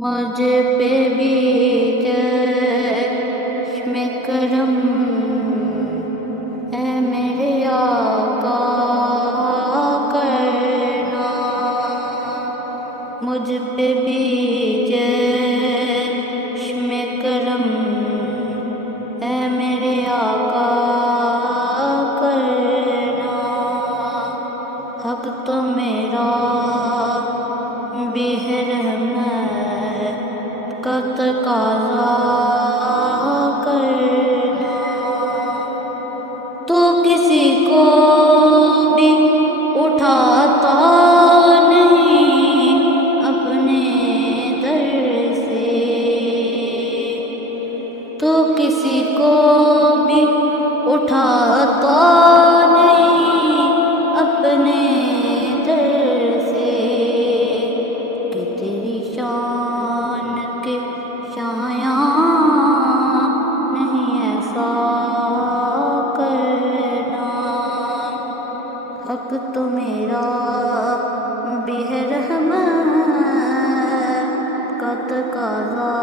مجھ پہ بھی چشم کرم اے میرے آقا کرنا، مجھ پہ بھی چشم کرم اے میرے آقا کرنا، حق تو میرا بھی ہے رحمت کا تقاضا کرنا، تو کسی کو بھی اٹھاتا نہیں اپنے در سے، تو کسی کو بھی اٹھاتا نہیں اپنے در سے، کہ تیری شان کے شایاں نہیں ایسا کرنا، حق تو میرا بھی ہے رحمت کا تقاضا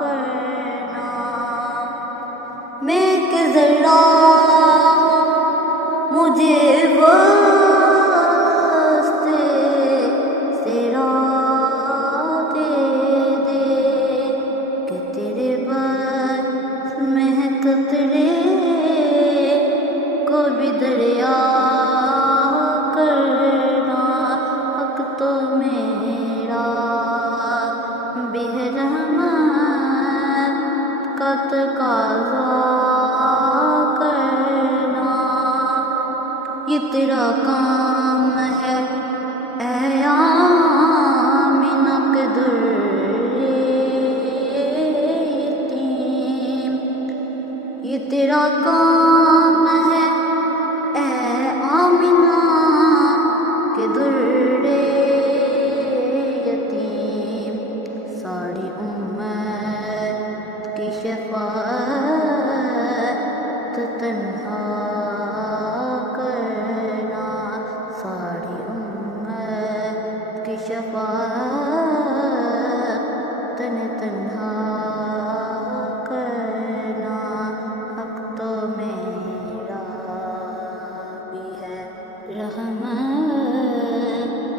کرنا، میں کہ ذرا مجھے واسطے تیرا دے دے، کہ تیرے بس میں ہے قطرے کو بھی دریا کرنا، حق تو میرا بھی ہے رحمت کا تقاضا کرنا، یہ تیرا کام ہے اے آمینہ کے در یتیم، یہ تیرا کام ہے اے آمینہ کے در یتیم، ساری امت کی شفاعت تنہا کرنا، ساری امت کی شفاعت تنہا